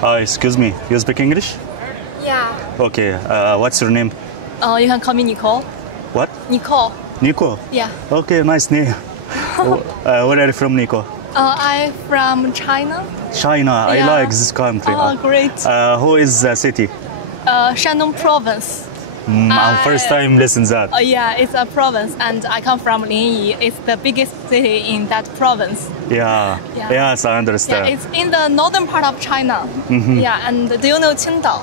Hi, excuse me. You speak English? Yeah. Okay. What's your name? You can call me Nicole. What? Nicole. Nico. Yeah. Okay, nice name. Where are you from, Nico? I'm from China. China. I Yeah. like this country. Oh, great. Who is the city? Shandong province. I'm first time listen that. Yeah, it's a province, and I come from Linyi. It's the biggest city in that province. Yeah. Yeah. Yes, I Yeah, understand. it's in the northern part of China. Yeah, and do you know Qingdao?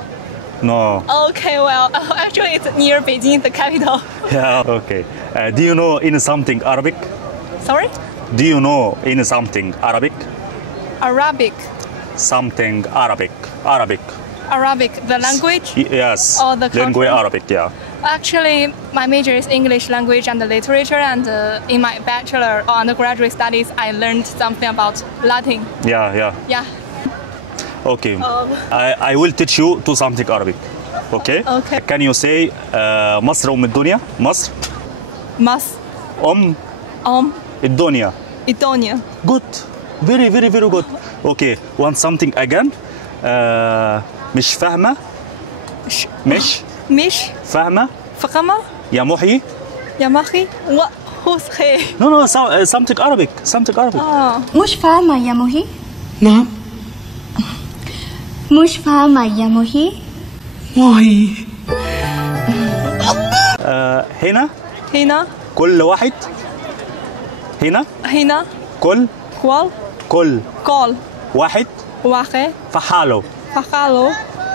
No. Okay, well, actually, it's near Beijing, the capital. Yeah. Okay. Do you know in something Arabic? Sorry? Do you know in something Arabic? Arabic. Something Arabic. Arabic. Arabic, the language? Yes. Or the Language country? Arabic. Yeah. Actually, my major is English language and literature, and in my bachelor or undergraduate studies, I learned something about Latin. Yeah. Yeah. Yeah. Okay. I will teach you to something Arabic. Okay. Okay. Can you say مصر أم الدنيا؟ مصر Mas, أم الدنيا. Estonia. Good. Very very very good. Okay. Want something again? مش فاهمة. مش Mish, فاهمة Fakama, يا محيي. Yamahi. What? Who's he? No, something Arabic. Something Arabic. مش فاهمة يا مهي. نعم. مش فاهمة يا مهي. ماهي. هنا Hina, كل واحد. هنا Hina, كل Kwal, Kol, واحد Wahe, في حاله. Fakalo.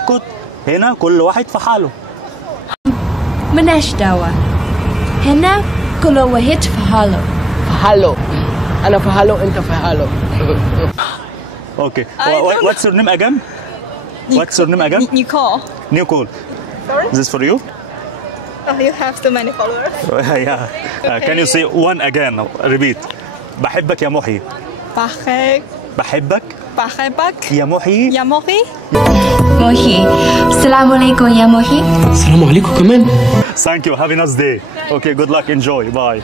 Good. هنا كل واحد في حاله. ملناش دعوة. هنا كل واحد في حاله. فهالو. أنا فهالو أنت فهالو. Okay. I don't What's your name again? What's your name again? Nicole. Nicole. Sorry? Is this for you? Oh, you have so many followers. Yeah. Can you say one again? Repeat. بحبك يا محيي. Bahek, بحبك Bahebak, يا محيي. Yamohi. مهي. السلام عليكم يا مهي. السلام عليكم كمان. Thank you. Have a nice day. Okay. Good luck. Enjoy. Bye.